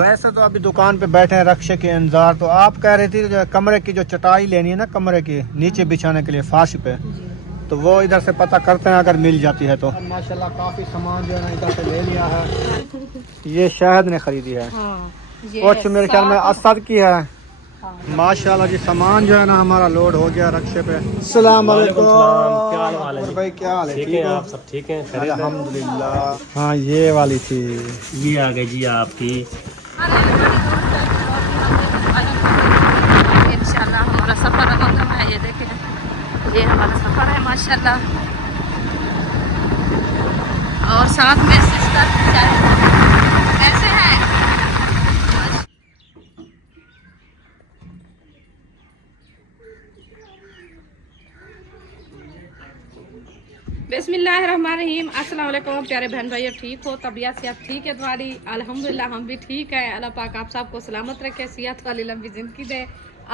वैसे तो अभी दुकान पे बैठे हैं रक्शे के इंतजार। तो आप कह रही थी जो कमरे की जो चटाई लेनी है ना, कमरे की नीचे बिछाने के लिए फर्श पे, तो वो इधर से पता करते हैं अगर मिल जाती है तो। माशाल्लाह काफी सामान जो है ना इधर से ले लिया है। ये शहद ने खरीदी है। कुछ मेरे ख्याल में असद की है। माशाल्लाह जी सामान जो है ना हमारा लोड हो गया रक्शे पे। अस्सलाम वालेकुम भाई, क्या हाल है? ठीक है आप सब? ठीक है अल्हम्दुलिल्लाह। हाँ ये वाली थी, ये आ गई जी आपकी। इंशाल्लाह हमारा सफ़र रमज़ान है। ये देखें, ये हमारा सफ़र है माशाल्लाह। और साथ में सिस्टर कैसे हैं? बिस्मिल्लाहिर्रहमानिर्रहीम। अस्सलाम वालेकुम प्यारे बहन भाइयों, ठीक हो? तबीयत से आप ठीक है तुम्हारी? अल्हम्दुलिल्लाह हम भी ठीक है। अल्लाह पाक आप सबको सलामत रखे, सेहत वाली लंबी ज़िंदगी दे,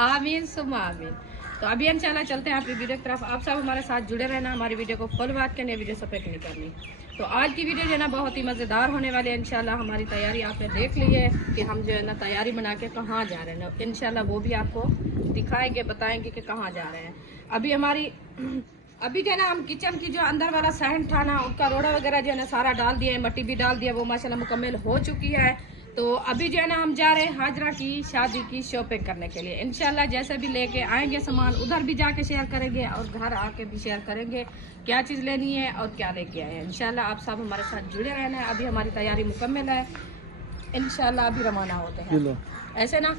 आमीन सुम्मा आमीन। तो अभी इंशाल्लाह चलते हैं अपनी वीडियो की तरफ। आप सब हमारे साथ जुड़े रहना, हमारी वीडियो को फुल वॉच करनी, वीडियो सफेद नहीं करनी। तो आज की वीडियो जो है ना बहुत ही मज़ेदार होने वाली है इंशाल्लाह। हमारी तैयारी आपने देख ली है कि हम जो है ना तैयारी बना के कहाँ जा रहे हैं। इंशाल्लाह वो भी आपको दिखाएंगे, बताएंगे कि कहाँ जा रहे हैं। अभी जो है ना हम किचन की जो अंदर वाला सहन था ना, उसका रोड़ा वगैरह जो है ना सारा डाल दिया है, मट्टी भी डाल दिया, वो माशाल्लाह मुकम्मल हो चुकी है। तो अभी जो है ना हम जा रहे हैं हाजरा की शादी की शॉपिंग करने के लिए। इंशाल्लाह जैसे भी लेके आएंगे सामान उधर भी जाके शेयर करेंगे और घर आके भी शेयर करेंगे क्या चीज़ लेनी है और क्या लेके आए हैं। इंशाल्लाह आप सब हमारे साथ जुड़े रहना है। अभी हमारी तैयारी मुकम्मल है इंशाल्लाह। अभी रवाना होते हैं ऐसे ना।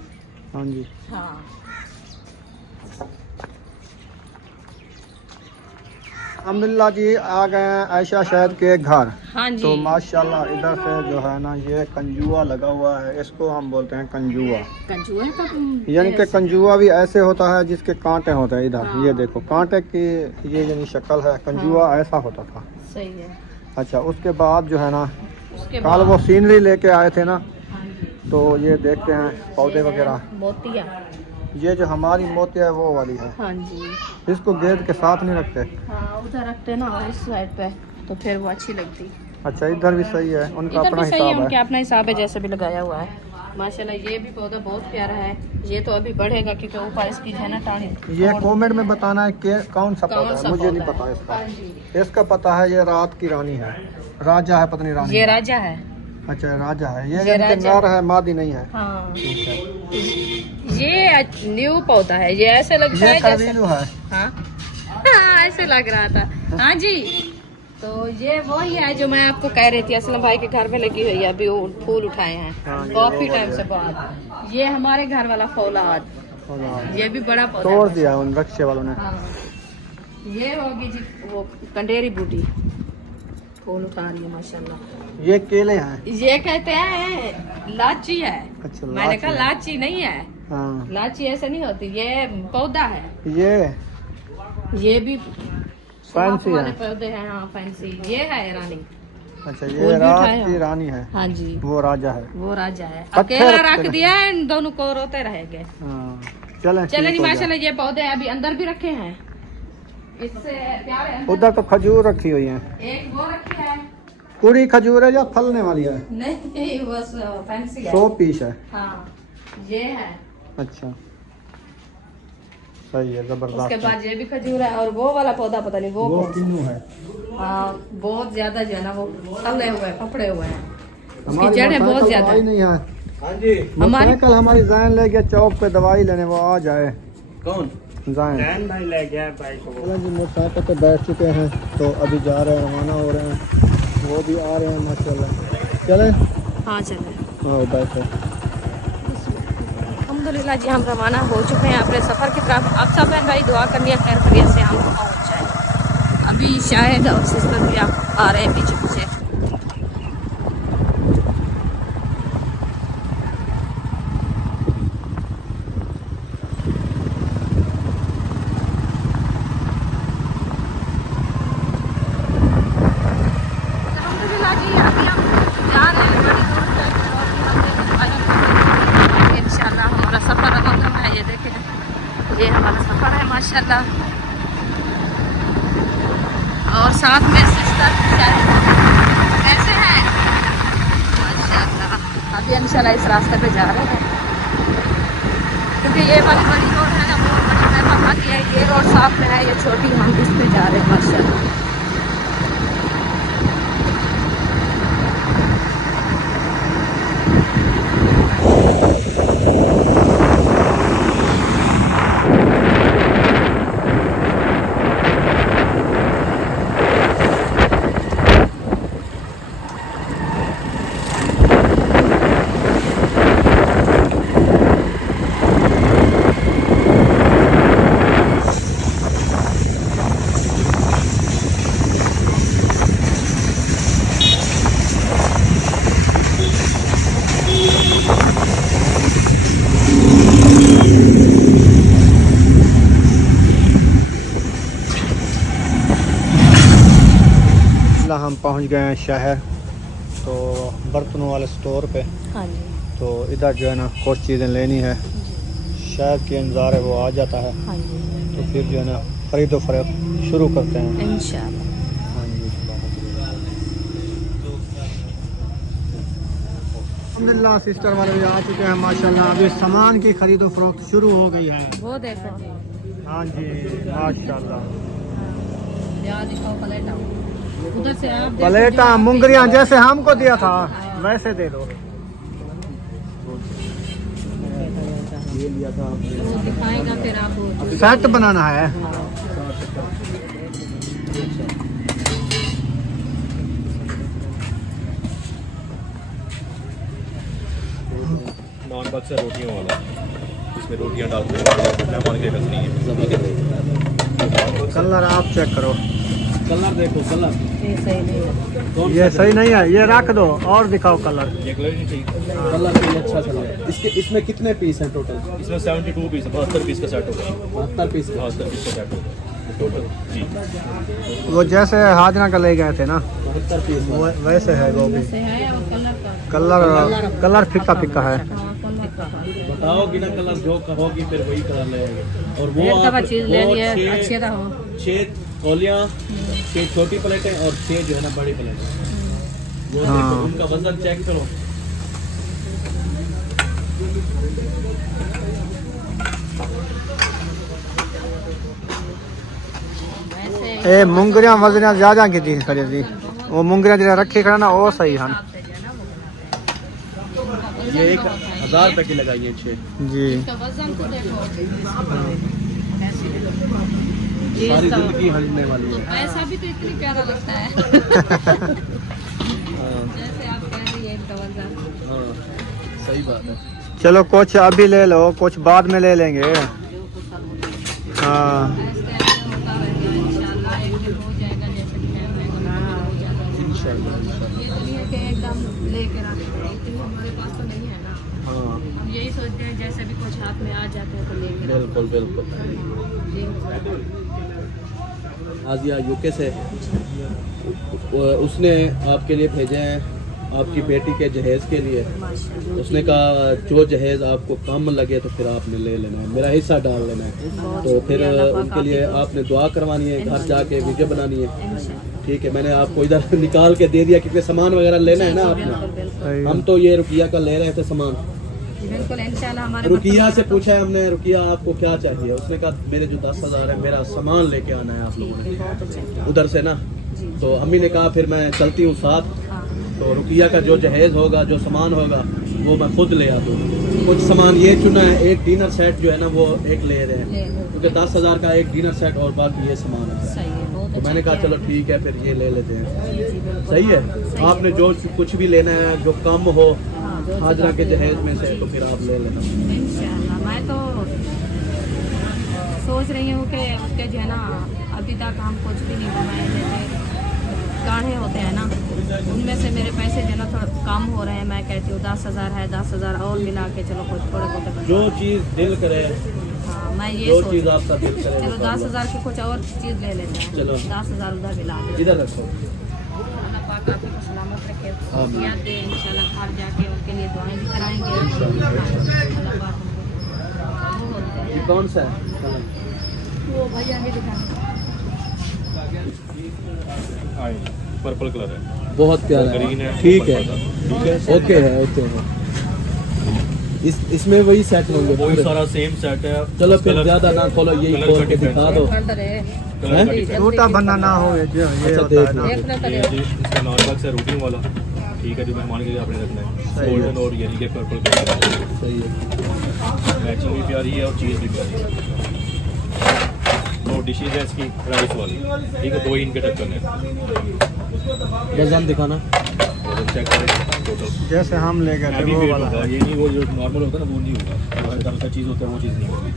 हाँ जी हाँ अल्हम्दुलिल्लाह जी आ गए हैं आयशा शहद के घर। हाँ जी। तो माशाल्लाह इधर से जो है ना ये कंजुआ लगा हुआ है, इसको हम बोलते हैं कंजुआ। कंजुआ का यानी कि कंजुआ भी ऐसे होता है जिसके कांटे होते हैं इधर। ये देखो कांटे की ये यानी शक्ल है, कंजुआ ऐसा होता था। सही है। अच्छा उसके बाद जो है ना उसके कल वो सीनरी लेके आए थे ना, हाँ जी, तो ये देखते हैं पौधे वगैरह। मोतिया। ये जो हमारी मोतिया है वो वाली है। हाँ जी। इसको गेंद के साथ नहीं रखते। हाँ उधर रखते ना इस साइड पे, तो फिर वो अच्छी लगती। अच्छा इधर भी सही है, उनका इधर अपना भी सही है, हिसाब उनके है। अपना हिसाब है, जैसे भी लगाया हुआ है माशाल्लाह। ये भी पौधा बहुत प्यारा है। ये तो अभी बढ़ेगा क्योंकि ऊपर इसकी है ना टाणी। ये कमेंट में बताना है कि कौन सा पौधा है, मुझे नहीं पता इसका। हाँ जी। इसका पता है ये रात की रानी है, राजा है, पता नहीं रानी। ये राजा है। अच्छा राजा है ये राजा नर है, मादी नहीं है। हाँ ठीक है। ये न्यू पौधा है, ये ऐसे लगता है जैसे है। हाँ हाँ ऐसे लग रहा था। हाँ जी। तो ये वही है जो मैं आपको कह रही थी, असलम भाई के घर में लगी हुई है। अभी वो फूल उठाए हैं काफी टाइम से बाद। ये हमारे घर वाला फौलाद, ये भी बड़ा पौधा तोड़ दिया उन रक्शे वालों ने। हाँ। ये होगी जी वो कंडेरी बूटी, फूल उठा रही है माशाल्लाह। ये केले हैं। ये कहते हैं लाची है। अच्छा मैंने कहा लाची नहीं है। हाँ लाची ऐसे नहीं होती, ये पौधा है। ये भी फैंसी वाले है। पौधे हैं। हाँ फैंसी। ये है रानी। अच्छा फूल ये भी रात उठाए की हैं। रानी है, हाँ जी वो राजा है। वो राजा है। पत्थर अकेला रखते रख दिया है, इन दोनों को रोते रहेंगे। हाँ चलें चले ठीक जी हो गया। माशाल्लाह। ये पौधे अभी अंदर भी रखे हैं, इससे प्यारे अंदर। उधर तो खजूर रखी हुई है। एक वो रखी है। पूरी खजूर है या फलने वाली है? नहीं वो फैंसी है। 100 पीस है। हाँ ये है। अच्छा सही है, जबरदस्त। उसके बाद ये भी खजूर है। और वो वाला पौधा पता नहीं वो कौन सा? किन्नू है। हाँ बहुत ज्यादा जो है ना वो तले हुए हैं, पकड़े हुए हैं। उसकी हमारी जड़ें बहुत मोटरसाइकिल ज्यादा दवाई है। नहीं है। हाँ जी। हमारी कल हमारी जैन ले गया चौक पे दवाई लेने, वो आ जाए। कौन? जैन जैन भाई ले गया भाई को। चलो जी मोटरसाइकिल पे बैठ चुके हैं, तो अभी जा रहे हैं, रवाना हो रहे हैं। वो भी आ रहे हैं माशाल्लाह। चले हाँ चले। हाँ बैठे। अल्हम्दुलिल्लाह जी हम रवाना हो चुके हैं अपने सफ़र की तरफ। आप सब बहन भाई दुआ करनी है खैर खैरियत से हम पहुँच जाए। अभी शायद और सिस्टर भी आ रहे हैं पीछे पीछे। अल्हम्दुलिल्लाह जी अभी हम जा रहे हैं बड़ी दूर तक और हमने इंशाल्लाह हमारा सफ़र रमज़ान है। ये देखें, ये हमारा सफ़र है माशाल्लाह। और साथ में सिस्टर कैसे हैं माशाल्लाह। अभी माशाल्लाह इस रास्ते पे जा रहे हैं, क्योंकि ये वाली बड़ी रोड है ना बहुत बड़ी, मैं पता कि ये रोड साफ है, ये छोटी हम इस पे जा रहे हैं माशाल्लाह। हम पहुंच गए हैं शहर, तो बर्तनों वाले स्टोर पे। हाँ जी। तो इधर जो है ना कुछ चीज़ें लेनी है, शहर के इंतज़ार है वो आ जाता है। हाँ जी। तो फिर जो है ना खरीदो फरोख्त शुरू करते हैं इंशाल्लाह। हाँ जी। अल्हम्दुलिल्लाह सिस्टर वाले भी आ चुके हैं माशाल्लाह। अभी सामान की खरीदो फरोख्त शुरू हो गई है। वो देखो जी। हाँ जी माशाल्लाह। उधर से आप प्लेटा मुंगरियाँ जैसे हमको दिया था वैसे दे दो। ये लिया था आपने। दिखाएगा फिर आप सेट बनाना है। नॉन बक्स है रोटियों वाला, इसमें रोटियां डालते हैं, मेहमान के रस नहीं है। कलर आप चेक करो, कलर देखो, कलर ये सही नहीं है। ये सही नहीं है, ये रख दो और दिखाओ कलर। ये कलर नहीं ठीक। कलर भी अच्छा कलर है। इसके इसमें कितने पीस हैं टोटल? इसमें 72 पीस, 72 पीस का सेट होगा। 72 पीस का। 72 पीस का सेट होगा टोटल जी। वो जैसे हाजरा का ले गए थे ना 72 पीस वो वैसे है वो भी। से है और कलर का। कलर फिक्का फिक्का है। हाँ, कलर का। बताओगी ना कलर, जो कहोगी फिर वही कलर लेंगे। और वो एक दफा आप चीज ले वो लिए छः- अच्छी तो हो। 6 कौलियाँ, 6 छोटी प्लेटें और 6 जो है ना बड़ी प्लेटें। वो हाँ। देखो, उनका वजन चेक करो। वैसे ए मुंगरियाँ वजनियाँ ज्यादा की थी खरीदी। वो मुंगरियाँ जरा रखी खड़ा ना वो सही है ये 1000 रुपए की लगाई है 6। जी। इसका वजन तो देखो। सारी जिंदगी हटने वाली तो है। पैसा भी तो इतनी प्यारा लगता है। हाँ, जैसे आप कह रही है इनका वजन। हाँ, सही बात है। चलो कुछ अभी ले लो, कुछ बाद में ले लेंगे। हाँ ऐसे होता रहेगा इंशाल्लाह, एक दिन हो जाएगा जैसे भी टाइम रहेगा हो जाएगा। इंशाल्लाह। ये तो नहीं है कि एकदम लेके रख रहे हैं, इतनी हमारे पास तो नहीं है ना। हाँ, हम यही सोचते हैं जैसे भी कुछ हाथ में आ जाते हैं तो लेके रख बिल्कुल बिल्कुल। जी। आजिया यूके से उसने आपके लिए भेजे हैं आपकी बेटी के जहेज़ के लिए। माशाल्लाह। उसने कहा जो जहेज़ आपको कम लगे तो फिर आपने ले लेना है, मेरा हिस्सा डाल लेना है। तो फिर उनके लिए आपने दुआ करवानी है, घर जाके वीडियो बनानी है। ठीक है, मैंने आपको इधर निकाल के दे दिया। कितने सामान वगैरह लेना है ना आपने। बिल्कुल बिल्कुल सही। हम तो ये रुकिया का ले रहे थे सामान। बिल्कुल इंशाल्लाह हमारे रुकिया से पूछा है हमने, रुकिया आपको क्या चाहिए? उसने कहा मेरे जो 10,000 है मेरा सामान लेके आना है आप लोगों ने उधर से ना। तो अम्मी ने कहा फिर मैं चलती हूँ साथ। हाँ। तो रुकिया का जो जहेज होगा, जो सामान होगा वो मैं खुद ले आता हूँ। कुछ सामान ये चुना है, एक डिनर सेट जो है ना वो एक ले रहे हैं, ले लो। क्योंकि 10,000 का एक डिनर सेट और बाकी ये सामान है। सही है, बहुत तो अच्छा मैंने कहा किया चलो है। ठीक है फिर ये ले लेते हैं। जी, जी, बिल्कुल। सही है। सही आपने जो कुछ भी लेना है जो कम हो हाँ, जो हाजरा के चीज़ आप जहेज ले में से तो फिर आप ले लेना। इंशाल्लाह। मैं तो सोच रही हूँ कि उसके जो है ना अभी तक हम कुछ भी नहीं बनाए, जैसे गाढ़े होते हैं ना उनमें से मेरे पैसे जो है ना थोड़ा कम हो रहे हैं। मैं कहती हूँ 10,000 है, 10,000 और मिला के चलो कुछ थोड़े बहुत बना। जो चीज़ दिल करे, हाँ मैं ये जो सोच चीज़ आपका दिल करे चलो वो कर लो। 10,000 की कुछ और चीज़ ले लेते हैं। चलो। 10,000 उधर मिला दे। इधर रखो। अल्लाह पाक आप को सलामत रखे, आमीन। याद दे इंशाल्लाह। घर जाके उनके लिए दुआएं भी कराएंगे। इंशाल्लाह। अल्लाह पाक वो होते हैं। ये कौन सा है? वो भैया भी दिखाएंगे। पर्पल कलर है, बहुत प्यारा ग्रीन है, ठीक है, ठीक है। ओके है, ओके है। इसमें वही सेट होंगे वही पूरे? सारा सेम सेट है। चलो बस फिर कलर- ज्यादा ना खोलो, यही कलर खोल का के difference दिखा है। दो। कलर का difference छोटा बनना ना हो ये अच्छा, होता है ना। है। ये इसका नॉर्मल है रूटीन वाला, ठीक है, जो मेहमान के लिए आपने रखना है। सही है। गोल्डन और ये के पर्पल कलर सही है। मैचिंग भी प्यारी है और चीज़ भी प्यारी है। दो डिशेज है इसकी राइस वाली, ठीक है, 2 ही इनके ढक्कन है। वजन दिखाना। चेक करें टोटल। जैसे हम ले गए थे हैवी वो वेट वाला होगा, है। ये नहीं वो जो नॉर्मल होता है ना वो नहीं होगा, जो हल्का हल्का चीज़ होता है वो चीज़ नहीं होगी।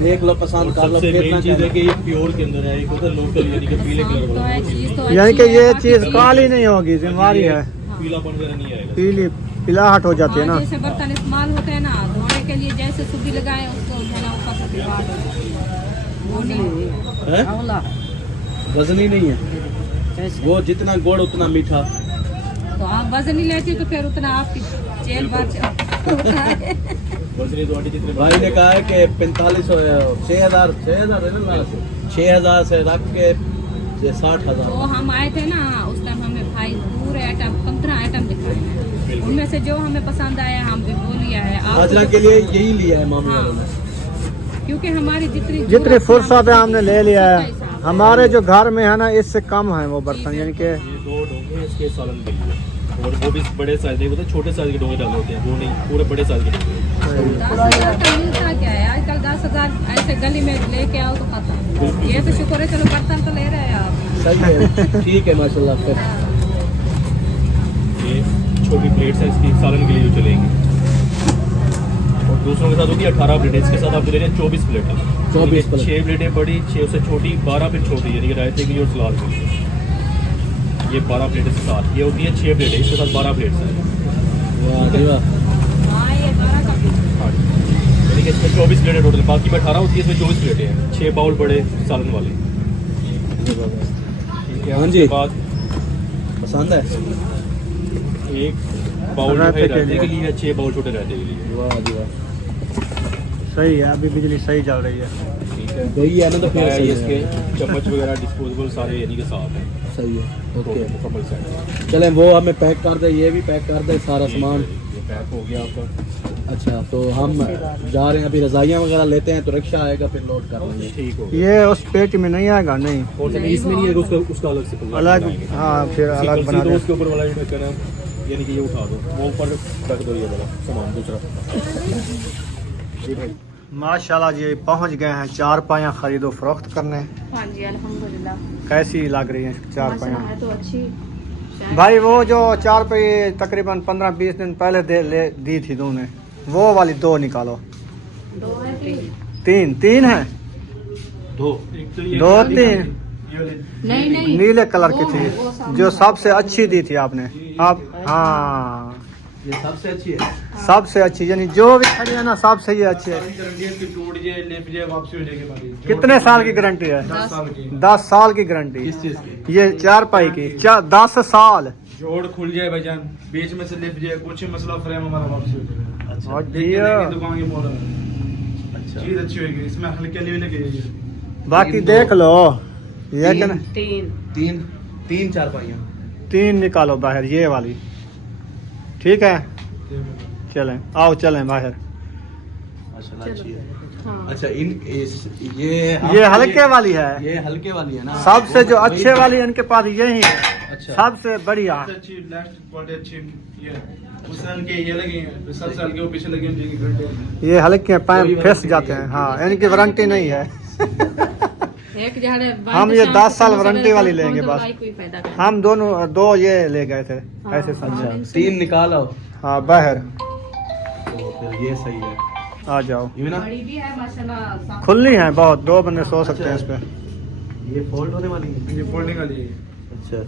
देख लो, पसंद और कर लो, सबसे फिर मेन ना चीज़ है कहना। कि ये प्योर के अंदर है, एक होता है लोकल यानी कि पीले कलर तो वाला, है वो चीज़ चीज तो यानी कि अच्छी ये है, चीज बाकी काली नहीं होगी, जिम्मेवारी है, पीलापन वगैरह नहीं आएगा। पीली पिलाहट हो जाती है हाँ, ना। जैसे बर्तन इस्तेमाल होते हैं ना धोने के लिए, जैसे सुबी लगाए उसको जो है ना ऊपर से दीवार हो जाती है। वो नहीं है? वजन ही नहीं है वो, जितना गुड़ उतना मीठा। तो आप वजन नहीं लेती तो फिर उतना आपकी जेल भर वजनी तो आटी जितने भाई ने कहा है कि 4500 6000 6000 है ना, 6000 से रख के ये 60,000। तो हम आए थे ना उस टाइम, हमें भाई पूरे आइटम 15 आइटम दिखाए हैं, उनमें से जो हमें पसंद आया हम भी वो लिया है। आप हाजरा के लिए यही लिया है मामला हाँ, ने। क्योंकि हमारी जितनी जितनी फुर्सत है हमने ले लिया उसका है। हिसाब। हमारे जो घर में है ना इससे कम है वो बर्तन, यानी कि ये 2 डोंगे हैं इसके सालन के लिए, और वो भी बड़े साइज के होते हैं, छोटे साइज के डोंगे डाले होते हैं, वो नहीं, पूरे बड़े साइज के डोंगे। 10,000 का मिलता क्या है आजकल? 10,000 ऐसे गली में लेके आओ तो पता है। ये तो शुक्र है, चलो बर्तन तो ले रहे हैं आप। सही है, ठीक है माशाल्लाह। फिर ये छोटी प्लेट्स है इसकी सालन के लिए जो चलेंगी, और दूसरों के साथ होती है 18 प्लेटें, इसके साथ आप ले रहे हैं 24 प्लेटें। 24 प्लेट। 6 प्लेटें बड़ी, 6 से छोटी, 12 फिर छोटी, यानी कि रायते के लिए और सलाद के लिए। ये 12 प्लेटें से साथ, ये होती है 6 प्लेटें, इसके साथ 12 प्लेट्स हैं। वाह जी वाह। हाँ, ये 12 का पीस। हाँ, यानी कि इसमें 24 प्लेटें टोटल, बाकी में 18 होती है, इसमें 24 प्लेटें हैं, 6 बाउल बड़े सालन वाले। ठीक है, हाँ उसके जी। बाद पसंद है? एक बाउल जो है रायते के रायते के लिए। लिए, 6 बाउल छोटे रायते के लिए। वाह जी वाह। सही है, अभी बिजली सही चल रही है। ठीक है, यही है ना, तो फिर है सही इसके है। चम्मच वगैरह डिस्पोजेबल सारे यानी के साथ हैं। सही है, ओके। मुकम्मल सेट। चलें वो हमें पैक कर दे, ये भी पैक कर दे सारा सामान। ये पैक हो गया आपका। अच्छा, तो हम जा रहे हैं अभी, रजाइयाँ वगैरह लेते हैं तो रिक्शा आएगा फिर लोड कर लेंगे। ठीक हो गया। ये उस पेटी में नहीं आएगा, नहीं कौन सा नहीं, इसमें नहीं है, उसका अलग से अलग, हाँ फिर अलग बना दो, दे। उसके ऊपर वाला जो ढक्कन है, यानी कि ये उठा दो, वो ऊपर रख दो, ये वाला सामान दूसरा। जी भाई, माशाल्लाह जी पहुंच गए हैं चार पाया खरीदो फरोख्त करने। हाँ जी अल्हम्दुलिल्लाह, कैसी लग रही है चार पाया? माशाल्लाह है तो अच्छी। भाई वो जो चार पाई तकरीबन 15-20 दिन पहले दी थी तूने, वो वाली 2 निकालो। 2 है 3? 3 है, दो 2-3 नहीं नहीं, नीले कलर की वो थी सामने जो सबसे अच्छी दी थी आपने। आप हाँ, ये सबसे अच्छी है। सबसे अच्छी, यानी जो भी खड़ी है ना सबसे ये अच्छी है। कितने साल की गारंटी है? 10 साल की गारंटी। किस चीज़ की? ये चार पाई की 10 साल। जोड़ खुल जाए भाईजान, बीच में से लिप जाए, कुछ ही मसला फ्रेम हमारा वापसी हो जाएगा। अच्छा और लेकिन दिया। लेकिन दुकान की मॉडल है, अच्छा। चीज अच्छी होगी, इसमें हल्के लिए लगे। बाकी देख लो, ये क्या 3 तीन चार पाइयाँ। 3 निकालो बाहर, ये वाली ठीक है। चलें, आओ चलें बाहर। माशाल्लाह अच्छी है। हाँ। अच्छा, ये ये हल्के वाली है, ये हल्के वाली है ना। सबसे जो वही- अच्छे वाली इनके पास यही है, अच्छा। सबसे बढ़िया। सबसे अच्छी लास्ट क्वालिटी अच्छी ये उस साल के ये लगे हैं, 7 साल के वो पीछे लगे हैं जिनकी घंटे। ये हल्के पैर कोई फंस वारंटी जाते नहीं हैं, है। हाँ इनकी वारंटी नहीं है। एक जहाँ हम ये 10 साल वारंटी वाली लेंगे बस। कोई फायदा नहीं। हम दोनों 2 ये ले गए थे, हाँ, ऐसे समझा। हाँ। 3 निकालो हाँ बाहर तो फिर ये सही है। आ जाओ। ये ना, बड़ी भी है माशाल्लाह। खुली है बहुत, 2 बंदे सो सकते हैं इस पे। ये फोल्ड होने वाली है। ये फोल्डिंग वाली है। अच्छा,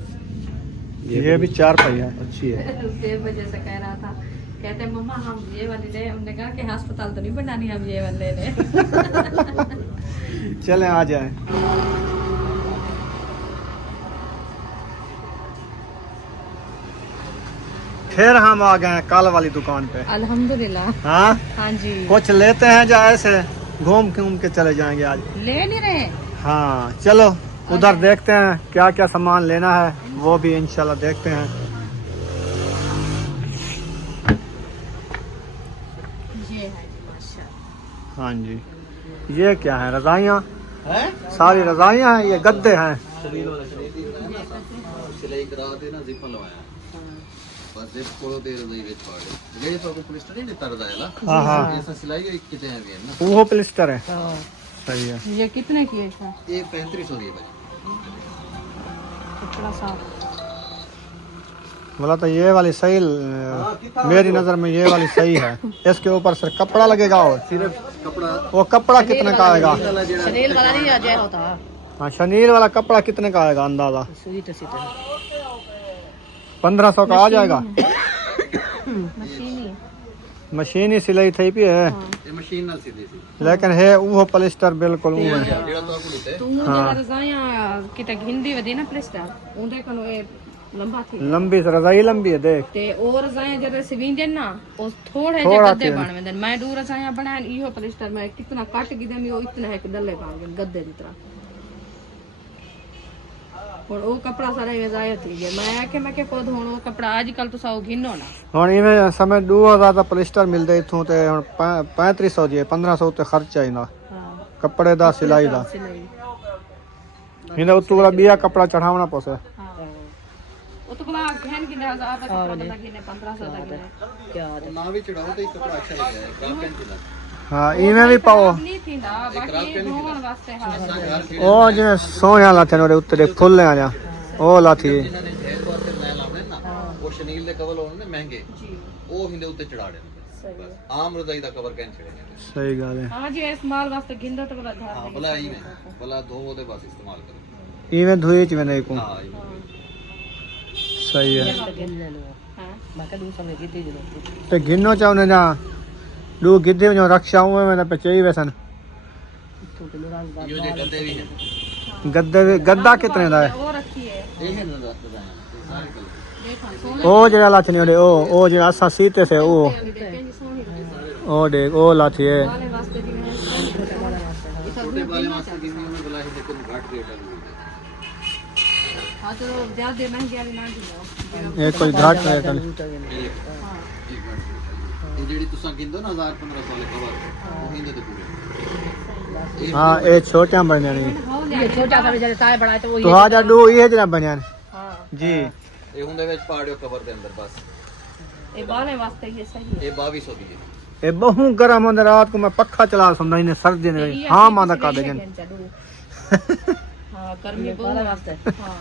ये भी 4 पहिया है। अच्छी है। उससे वजह से कह रहा था, कहते मम्मा हम ये वाली ले, हमने कहा कि अस्पताल तो नहीं बनानी, हम ये वाली ले ले। चलें आ जाए। फिर हम आ गए हैं कल वाली दुकान पे। अल्हम्दुलिल्लाह। हाँ हाँ जी, कुछ लेते हैं या ऐसे घूम घूम के चले जाएंगे आज? ले नहीं रहे। हाँ चलो उधर देखते हैं क्या क्या सामान लेना है, वो भी इंशाल्लाह देखते हैं। ये है माशाल्लाह। हाँ जी, ये क्या है? रजाइयाँ, सारी रजाइयाँ हैं, ये गद्दे हैं। सिलाई करा देना, जिप लवाया बस, जिप को दे रजाई विच पाड़े ये तो को प्लिस्टर नहीं देता रजाई ला। हाँ हाँ, ऐसा सिलाई है कितने है ना, वो प्लिस्टर है। सही है। ये कितने की है इसका? ये 3500 की है भाई। कपड़ा साफ। बोला तो ये वाली सही, मेरी नज़र में ये वाली सही है। इसके ऊपर सिर्फ कपड़ा लगेगा, और सिर्फ कपड़ा। वो कपड़ा कितने का आएगा? शनील वाला नहीं आ जाए होता। हाँ, शनील वाला कपड़ा कितने का आएगा अंदाजा? सुई तो सीधा 1500 का आ जाएगा। मशीनी मशीनी सिलाई थी भी है, ये मशीन नाल सीधी सी लेकिन है वो प्लिस्टर बिल्कुल वो है। जेड़ा तो आपको लेते तू जरा रजाइयां किते घिंदी वदी ना प्लिस्टर उंदे कनो ए लंबा थी लंबी रजाई लंबी है, देख। ते और रजाइयां जदे सिविंदे ना ओ थोड़े जे थोड़ा गद्दे थी। बन वेंदन। मैं दू रजाइयां बनान इहो प्लिस्टर में कितना कट गिदे में ओ इतना है कि दल्ले बन गए गद्दे दी तरह। और ओ कपड़ा सारा रजाई थी गया। मैं के खुद हुन ओ कपड़ा आजकल तो साओ घिनो ना हुण इवें समय 2000 ਦਾ प्लिस्टर मिलदे इथों ते हुण 3500 जी 1500 ते खर्चा इंदा हां कपड़े दा सिलाई दा। सिलाई इंदा उतों वाला बिया कपड़ा चढ़ावना पोसे। हां ओ तो बला घन की 1000 तक कपड़ा लगे ने 1500 तक क्या ना भी चढ़ाओ तो ये कपड़ा अच्छा लगेगा, क्राफ्ट पेन चला। हाँ, इवें भी पाओ। नहीं थी ना बाकी धोवन वास्ते हां ओ जिवें सोहणा लाथे ने उत्ते फुल आ जा ओ लाथी। इन्होंने ढेर बार ते मैं लावने ना वो शनील दे कवर होने महंगे जी ਉਹ ਹਿੰਦੇ ਉੱਤੇ ਚੜਾ ਦੇਣ सही ਬਸ ਆਮ ਰਜ਼ਾਈ ਦਾ ਕਵਰ ਕਹਿਣ ਛੜੇਗੇ। सही गल है। हां जी इस माल वास्ते गिंदो तो बला ਹਾਂ धार ਭਲਾ ਹੀ ਮੈਂ ਭਲਾ ਦੋ ਉਹਦੇ ਬਸ ਇਸਤੇਮਾਲ ਕਰੋ। इवें धोई च में नहीं को। ਹਾਂ ਇਹ सही है। हां मैं का दूसरा में गिद्दी जरूर ते गिनो चावने ना दो गिद्दे में रक्षा हुए में पे चाहिए वैसन। ਜੋ ਜੇ ਗੱਦੇ ਵੀ ਹੈ गद्दा कितने दा है? वो रखी है ਇਹ ਹੈ ਨਾ ਦੱਸ ਦਾਂ ਸਾਰੇ ਕਲਰ देखा सोने ओ जेड़ा लाथनी ओले ओ जेड़ा असा सीते से ओ देखे जी सोनी ओ देख ओ लाथी है। वाले वास्ते भी है छोटे वाले वास्ते इधर ਛੋਟੇ ਵਾਲੇ ਵਾਸਤੇ ਕਿੰਨੀ ਉਹਨੇ ਬਲਾ ਹੀ ਦੇਖੋ ਘੱਟ ਰੇਟ ਵਾਲੀ हां तो ज्यादा महंगी वाली ना दी ये कोई घाट है कल। ਇਹ ਜਿਹੜੀ ਤੁਸੀਂ ਗਿੰਦੋ ਨਾ 1000-1500 ਵਾਲੇ ਕਵਰ ਉਹ ਹਿੰਦੇ ਤੇ ਪੂਰੇ। हाँ, ये छोटे बन जाने ये छोटा सा जैसे ताए बड़ा तो वो तो आज दो ये जरा बन जाने हां जी। ਇਹ ਹੁੰਦੇ ਵਿੱਚ ਪਾੜਿਓ ਕਵਰ ਦੇ ਅੰਦਰ ਬਸ। ये वाले वास्ते ये सही है ਇਹ 2200 ਦੀ ਹੈ। ये बहु गर्म होने रात को मैं पक्का चला सुनदा इन्हें सर्दी ने। हाँ मादा का देजन हां गर्मी बहुत वास्ते हां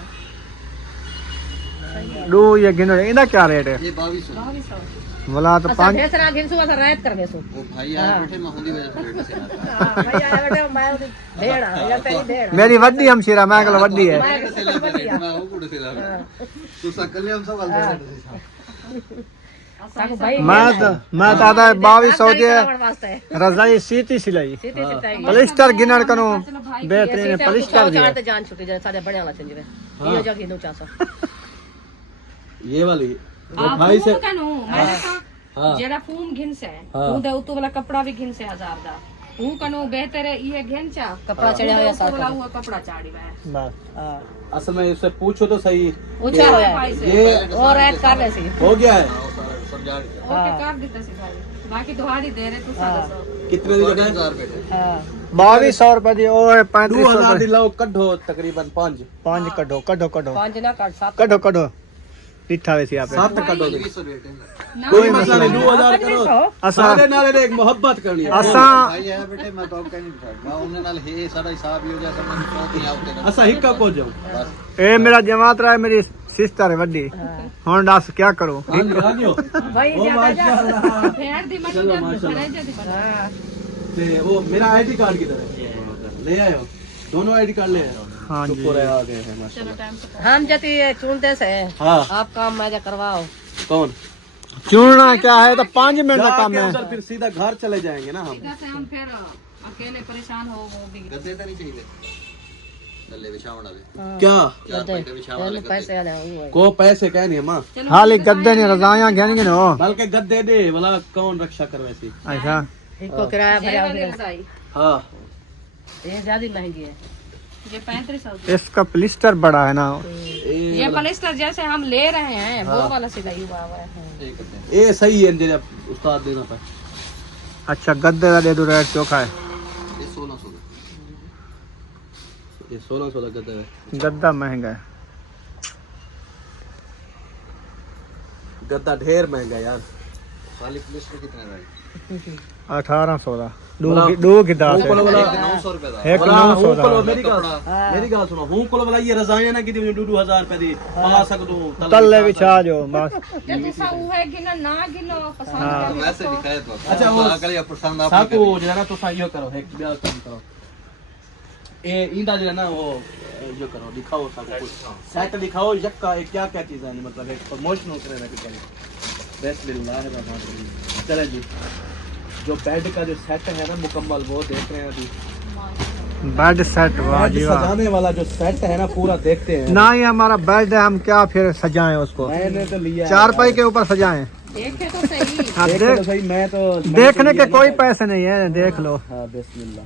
दो ये गिनो इनका क्या रेट है? ਇਹ 2200 2200 बोला तो पाँच भेसरा घिनसु वाला रात कर बेसु ਉਹ ਭਾਈ ਆ ਬੈਠੇ ਮੈਂ ਹੁੰਦੀ ਵਜ੍ਹਾ ਤੋਂ ਰੇਟ से ना हां भाई आया बेटे मैं भेड़ा या तेरी भेड़ मेरी वड्डी हमशीरा मैं कल वड्डी है। मैं वो कुड़ से ला तू सकले हम सब वाल साको भाई मैं दादा 2200 जे वास्ते रजाई सीती सिलाई सीधे सीधे प्लिस्टर गिनर कनो बेहतरीन प्लिस्टर दिया। चार जान छुटी जरा सारे बड़े वाला चंजीवे ये जगह नो 400 ये वाली वो भाई से कनु मैंने हाँ। कहा जेड़ा फूम घिन से उदे उतो वाला कपड़ा भी घिन से 1000 दा हूं कनु बेहतर है ये घिनचा कपड़ा चढ़ा हुआ साथ वाला हुआ कपड़ा चाड़ी है बस हां असल में उससे पूछो तो सही ऊंचा होया ये और ऐड कर ले सी हो गया है समझा ओके कर देता सी भाई बाकी दुहाड़ी दे रहे तू 700 कितने दी जगह 1000 रुपए हां 2200 रुपए दी और 3500 2000 दी लाओ कढो तकरीबन 5 पांच कढो कढो कढो पांच ना काट 7 कढो कढो पिठा वैसे आप 7 कढो 200 रेट है कोई मसला नहीं 2000 करो असा सारे नाले ने एक मोहब्बत करनी है असा भाई है बेटे मैं तो कह नहीं सकता मैं उन्हें नाल हे सारा हिसाब ही हो जा समझ तो आउते ना असा हिक्का को जाऊं बस ए मेरा जमात रहा है मेरी सिस्टर है वड्डी हुन दस क्या करो आ गयो भाई ज्यादा जा फेर दी मत भरे जदी हां ते वो मेरा आईडी कार्ड किधर है ले आयो दोनों आईडी कार्ड ले आयो हाँ जी पूरे आ गए हैं माशाल्लाह हम जति चुनते से हां आप काम मैं करवाओ कौन चुनना क्या है तो 5 मिनट का काम है। उधर फिर सीधा घर चले जाएंगे ना हम इधर से हम फिर अकेले परेशान हो वो भी गद्दे तो नहीं चाहिए गल्ले बिछावन वाले क्या चार पैसे बिछावन वाले पैसे आले हुए को पैसे कहनी है मां हाली गद्दे नहीं रजाइयां घेन गिनो बल्कि गद्दे दे वाला कौन रक्षा करवे सी अच्छा इनको किराया भरा हां ये ज्यादा महंगी है ये 3500। इसका प्लिस्टर बड़ा है ना। ये पलिस्टर जैसे हम ले रहे हैं वो वाला सिलाई हुआ है। ये सही है तेरे उस्ताद देना पर। अच्छा गद्दे का दे दो, रेट चोखा है। ये 1600 ये 1600 गद्दा है। गद्दा महंगा है। गद्दा ढेर महंगा यार। खाली पुलिस में कितना है? 1800 का दो की दाल है। 900 रुपए का। एक 900 का मेरी गाल सुनो हूं कोल वाला ये रजाया ना कि 2000 रुपए दी पा सकदो तल्ले बिछा जो बस। जैसा वो है गिनो ना गिनो पसंद हाँ। करे वैसे तो। दिखाए तो अच्छा वो अगर ये पसंद आप साको जरा तो साइयो करो एक ब्याह करो ए इंदा जो है ना वो जो करो दिखाओ साको कुछ सेट दिखाओ यक्का एक क्या क्या चीज है मतलब एक प्रमोशन करे ना कि बिस्मिल्लाह रहमान रहीम। चले जी जो बेड का जो सेट है ना मुकम्मल वो देख रहे हैं अभी। बेड सेट, वाह जी वाह। सजाने वाला जो सेट है ना पूरा देखते हैं ना ही हमारा बेड है, हम क्या फिर सजाएं उसको। मैंने तो लिया चारपाई के ऊपर सजाएं। देखे तो सही। हाँ, देख तो सही मैं तो देखने के कोई पैसे नहीं है, देख लो। हाँ बिस्मिल्लाह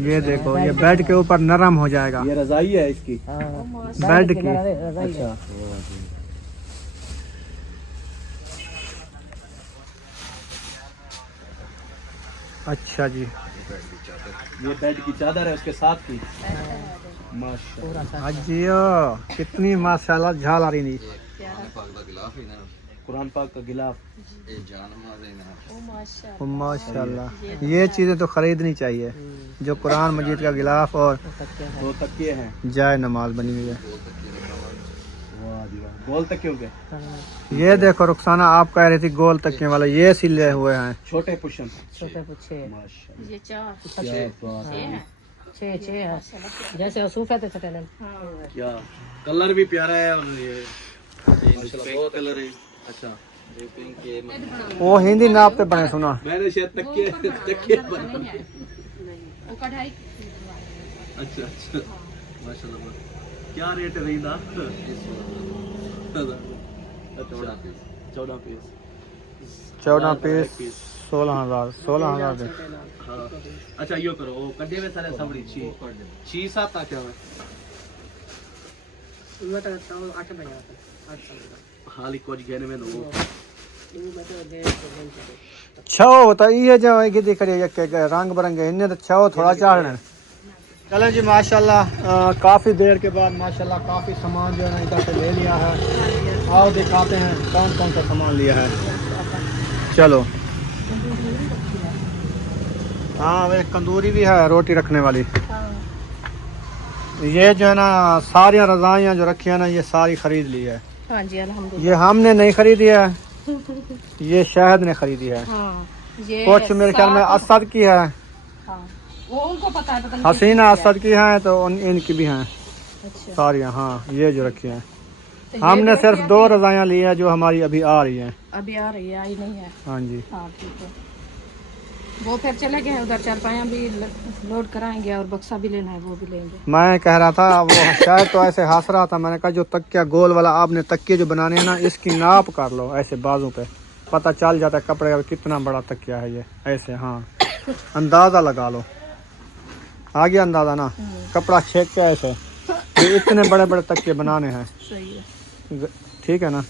ये देखो ये बेड के ऊपर नरम हो जाएगा। ये रजाई है इसकी बेड की। अच्छा अच्छा जी, ये बेड की चादर है उसके साथ की माशाल्लाह। अजियो कितनी माशाल्लाह झाल आ रही नहीं। कुरान पाक का गिलाफ ओ माशाल्लाह, ये चीजें तो खरीदनी चाहिए। जो कुरान मजीद का गिलाफ और दो तकिए हैं जाय नमाज बनी हुई है। वाह जी वाह गोल तकियों के ये देखो रुखसाना आप कह रही थी गोल तकिए वाला, ये सिले हुए हैं। छोटे पुशन छोटे पूछे माशाल्लाह ये 4 क्या बात है। छः जैसे सूफे थे चटे क्या कलर भी प्यारा है और ये माशाल्लाह बहुत कलर है। अच्छा वो हिंदी नाप पे बने सुना। मैंने शायद तकिए बना वो कढ़ाई। अच्छा अच्छा माशाल्लाह क्या रेट है रहीदा 14 पीस 14 पीस 16,000 दे। हाँ अच्छा यो करो वो कड्डे में सारे सबड़ी छी सात आ क्या है हाल ही कुछ कहने में वो छो तो ये जो है दिख रही है रंग बिरंगे इन्हें तो छो थोड़ा चाढ़ना। चलें जी माशाल्लाह काफ़ी देर के बाद माशाल्लाह काफ़ी सामान जो है ना इधर से ले लिया है। आओ दिखाते हैं कौन कौन सा सामान लिया है। चलो हाँ वे तंदूरी भी है, रोटी रखने वाली। ये जो है ना सारी रज़ाइयाँ जो रखी है ना ये सारी खरीद ली है। हाँ जी अल्हम्दुलिल्लाह। ये हमने नहीं खरीदी है, ये शहद ने खरीदी है। हाँ ये कुछ मेरे ख्याल में असद की है, हाँ वो उनको पता है, पता नहीं हसीना असद की है, तो इनकी भी हैं अच्छा। सारी। हाँ ये जो रखी हैं तो ये हमने दो सिर्फ क्या 2 रज़ाइयाँ ली हैं जो हमारी अभी आ रही हैं। अभी आ रही है, आई नहीं है। हाँ जी हाँ ठीक है। वो फिर चले गए उधर, चारपाइयाँ भी लोड कराएंगे और बक्सा भी लेना है वो भी लेंगे। मैं कह रहा था वो शायद तो ऐसे हंस रहा था, मैंने कहा जो तकिया गोल वाला आपने तकिए जो बनाने हैं ना इसकी नाप कर लो ऐसे बाजू पे, पता चल जाता है कपड़े का कितना बड़ा तकिया है ये ऐसे। हाँ अंदाज़ा लगा लो, आ गया अंदाज़ा ना। कपड़ा छेद के ऐसे ये इतने बड़े बड़े तकिए बनाने हैं। सही है। ठीक है ना,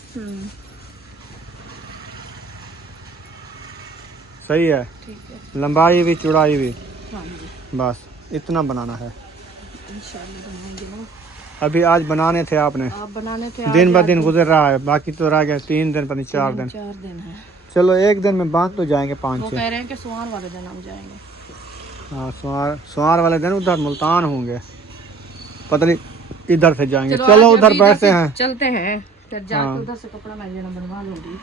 सही है। ठीक है लंबाई भी चौड़ाई भी हाँ जी बस इतना बनाना है। इंशाल्लाह बनाएंगे ना। अभी आज बनाने थे आपने, आप बनाने थे दिन ब आज दिन गुजर रहा है, बाकी तो रह गए 3 दिन पता नहीं 4 दिन। 4 दिन है। चलो एक दिन में बांध तो जाएंगे वो 5-6। कह रहे हैं कि सुहार वाले दिन हम जाएंगे। हाँ सुहार वाले दिन उधर मुल्तान होंगे, पता नहीं इधर से जाएंगे। चलो आज उधर अभी बैठते से हैं। चलते हैं फिर हाँ। जाके उधर से कपड़ा मैं लेना बनवा लूंगी।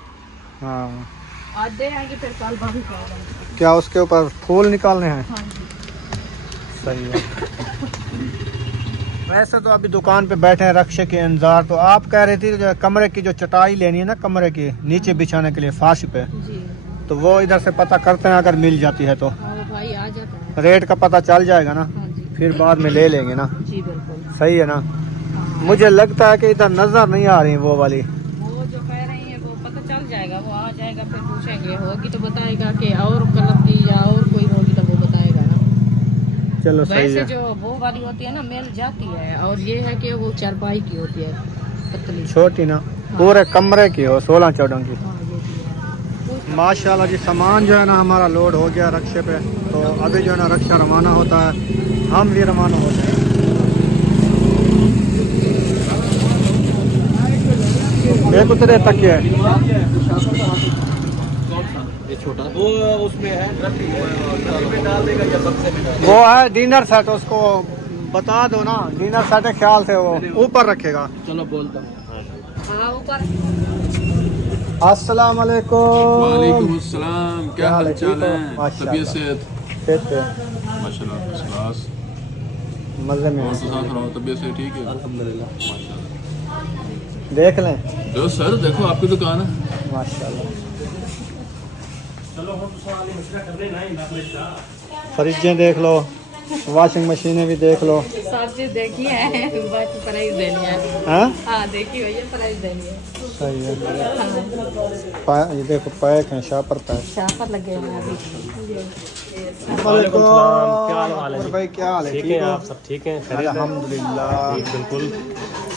हाँ आज दे आएंगे फिर कल भाभी को आएंगे। क्या उसके ऊपर फूल निकालने हैं? हाँ जी सही है। वैसे तो अभी दुकान पे बैठे हैं रक्शे के इंतजार। तो आप कह रही थी जो कमरे की जो चटाई लेनी है ना कमरे की नीचे बिछाने के लिए फर्श पे, जी। तो वो इधर से पता करते हैं, अगर मिल जाती है तो हाँ भाई आ जाता है। रेट का पता चल जाएगा ना, हाँ जी फिर बाद में ले लेंगे ना। जी बिल्कुल। सही है ना। हाँ। मुझे लगता है कि इधर नजर नहीं आ रही वो वाली। वो जो कह रही है वो पता चल जाएगा, वो आ जाएगा फिर पूछेंगे, होगी तो बताएगा कि और कलर की या और कोई होगी तो वो बताएगा ना। चलो सही वैसे है। जो वो वाली होती है ना मिल जाती है, और ये है कि वो चारपाई की होती है, पतली। छोटी ना, पूरे कमरे की हो, 16-14 की। हाँ, ये भी है। माशाल्लाह जी, सामान जो है ना हमारा लोड हो गया रक्शे पे। तो अभी जो है ना रक्षा रवाना होता है, हम भी रवाना होते हैं। एक उतरे तक है ये छोटा वो उसमें है ट्रॉली में डाल देगा या बक्से में डाल वो है डिनर सेट, उसको बता दो ना, डिनर सेट है, ख्याल से वो ऊपर रखेगा। देगा? चलो बोलता हूँ। हाँ, ऊपर। अस्सलाम वालेकुम। वालेकुम अस्सलाम, क्या हाल चाल है? माशाल्लाह। तबीयत सेहत? फिट है, माशाल्लाह, फर्स्ट क्लास। मजे में और है। तो साथ रहो, तबीयत से ठीक है? अल्हम्दुलिल्लाह। माशाल्लाह। देख लें। जो सर देखो आपकी दुकान है। माशाल्लाह। फ्रिजें देख लो, वॉशिंग मशीनें भी देख लो। सब चीज देखी है, बाकी प्राइस देनी है। हाँ हाँ, देखी हुई है, प्राइस देनी है। सही है। ये देखो पैक है, शापर पैक। शापर लगे हुए हैं अभी। वालेकुम और भाई क्या हाल है? ठीक है आप सब? ठीक है, अल्हम्दुलिल्लाह, बिल्कुल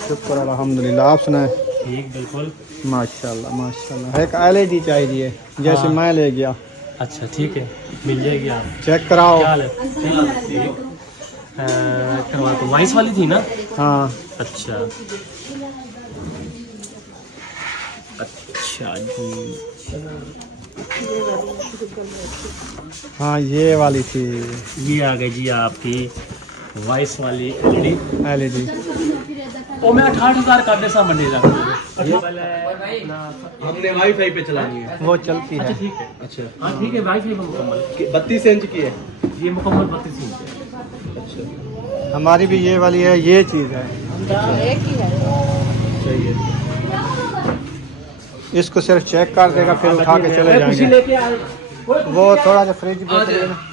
शुक्र अल्हम्दुलिल्लाह। आप सुनाए? ठीक, बिल्कुल। माशाल्लाह माशाल्लाह। एक LED चाहिए, जैसे हाँ। मैं ले गया। अच्छा, ठीक है, मिल जाएगी। आप चेक कराओ। क्या हाल है? ठीक। करवा तो वाइस वाली थी ना? हाँ अच्छा अच्छा जी। हाँ, ये वाली थी ये आ गई जी आपकी वाइस वाली LED। LED। वो मैं 68,000 का पैसा बनेगा। हमने वाईफाई पे चलानी है। वो चलती है। ठीक है, अच्छा, हाँ ठीक है, वाईफाई में मुकम्मल। 32 इंच की है। ये मुकम्मल 32 इंच है। अच्छा, हमारी भी ये वाली है, ये चीज़ है। एक ही है। सही है। इसको सिर्फ चेक कर देगा, फिर उठा के चले कुछ जाएंगे। लेके आए। वो थोड़ा सा फ्रिज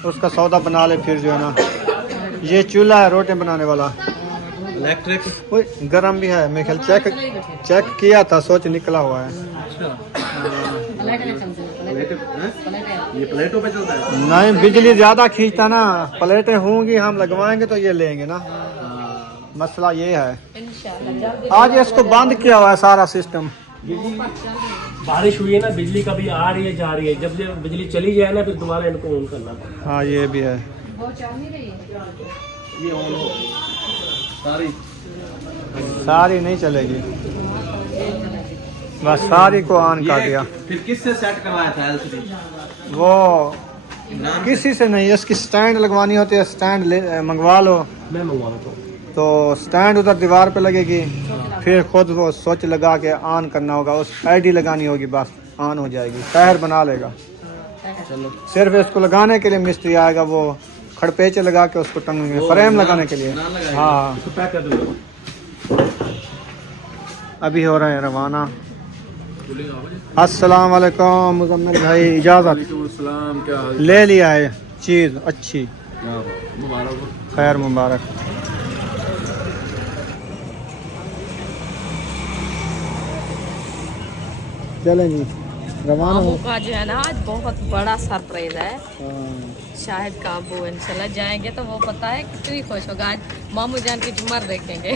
उसका सौदा बना ले, फिर जो है ना। ये चूल्हा है रोटी बनाने वाला, इलेक्ट्रिक। वो गरम भी है मेरे ख्याल। चेक किया था, सोच निकला हुआ है। प्लेट में चलते हैं, प्लेट है। ये प्लेटों पे चलता है। नहीं, बिजली ज्यादा खींचता ना, प्लेटें होंगी हम लगवाएंगे तो ये लेंगे ना। मसला ये है। इंशाल्लाह जल्दी। आज इसको बंद किया हुआ है सारा सिस्टम। बारिश हुई है ना, बिजली कभी आ रही है जा रही है। जब ये बिजली चली जाए ना, फिर दोबारा इनको ऑन करना पड़ेगा। हाँ, ये भी है। वो चल नहीं रही है। ये ऑन हो सारी। सारी नहीं चलेगी, बस सारी को ऑन कर दिया। फिर किससे सेट करवाया था LCD? वो किसी से नहीं, इसकी स्टैंड लगवानी होती है, स्टैंड मंगवा लो। मैं मंगवा लेता हूँ। तो स्टैंड उधर दीवार पे लगेगी, फिर खुद वो स्विच लगा के ऑन करना होगा, उस ID लगानी होगी, बस ऑन हो जाएगी, पैर बना लेगा। चलो, सिर्फ इसको लगाने के लिए मिस्त्री आएगा, वो खड़पेचे लगा के उसको टंगेंगे, फ्रेम लगाने के लिए। नाम लगाएगा। हाँ, इसको पैक कर दो। अभी हो रहे हैं रवाना। अस्सलाम वालेकुम मुजम्मिल भाई, इजाज़त। वालेकुम अस्सलाम, क्या हाल? ले लिया है चीज़ अच्छी, क्या बात, मुबारक हो। खैर मुबारक। चलें जी, रवाना मामू हो। का जो है ना आज बहुत बड़ा सरप्राइज है। हाँ। शाहिद काबू इंशाल्लाह जाएंगे तो वो पता है कितनी खुश होगा। आज मामू जान की झूमर देखेंगे।